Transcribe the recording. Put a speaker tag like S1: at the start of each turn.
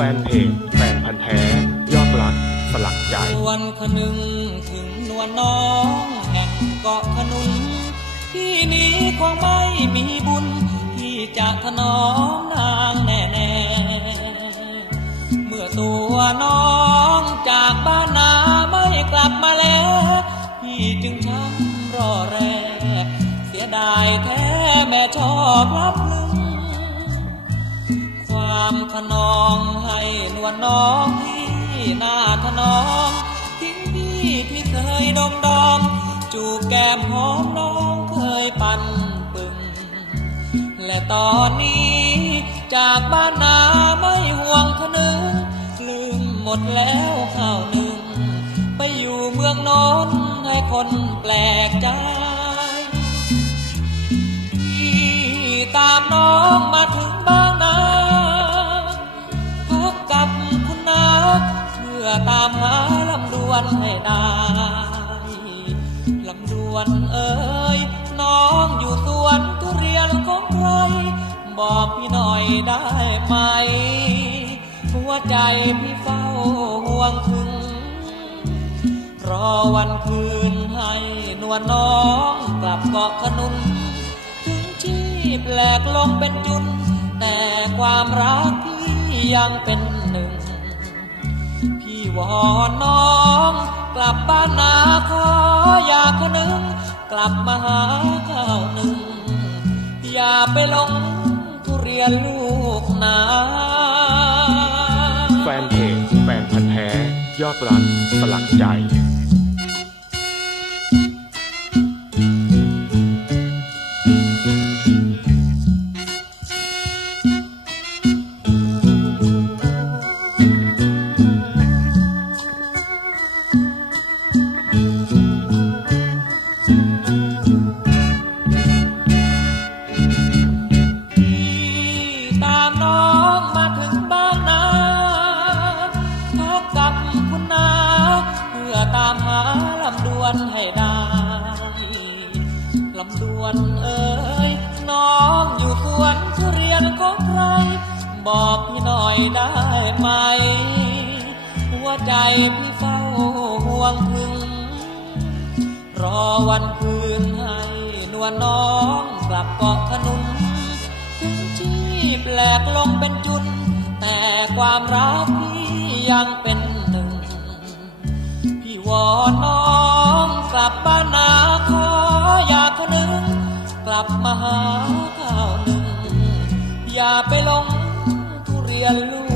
S1: แฟนเพจแฟนพันธ์แท้ยอดรักสลักใจ
S2: วันคนึงถึงนวลน้องแห่งเกาะขนุนที่นี้คงไม่มีบุญ ที่จะถนอมนางแน่แนเมื่อตัวน้องจากบ้านนาไม่กลับมาแล้วพี่จึงช้ำรอแรเสียดายแท้แม่ชอบรับลื นองให้นวลน้องที่หน้าถนอมทิ้งพี่ที่เคยดมดอมจูบแก้มหอมน้องเคยปันปึง และตอนนี้จากบ้านนาไม่ห่วงคนึงลืมหมดแล้วข้าวหนึ่ง ไปอยู่เมืองน้นให้คนแปลกใจพี่ตามน้ อตามหาลำดวนให้ได้ลำดวนเอ๋ยน้องอยู่สวนทุเรียนของใคร บอกพี่หน่อยได้ไหม หัวใจพี่เฝ้าห่วงถึง รอวันคืนให้นวลน้องกลับเกาะขนุน ถึงชีพแหลกลงเป็นจุน แต่ความรักพี่ยังเป็นหนึ่ง วอนน้อง กลับบ้านนาขออยากคนหนึ่ง กลับมาหาข้าวหนึ่ง อย่าไปหลงทุเรียนลูกนา
S1: แฟนเพจแฟนพันธ์แท้ ยอดรักสลักใจ
S2: วนให้ได้ลำดวนเอ๋ยน้องอยู่สวนทุเรียนของใคร บอกพี่หน่อยได้ไหม หัวใจพี่เฝ้าห่วงถึง รอวันคืนให้นวลน้องกลับเกาะขนุนถึงชีพแหลกลงเป็นจุน แต่ความรักพี่ยังเป็น ลับมาหาข้าวหนึ่งอย่าไปลงทุเรียนลูก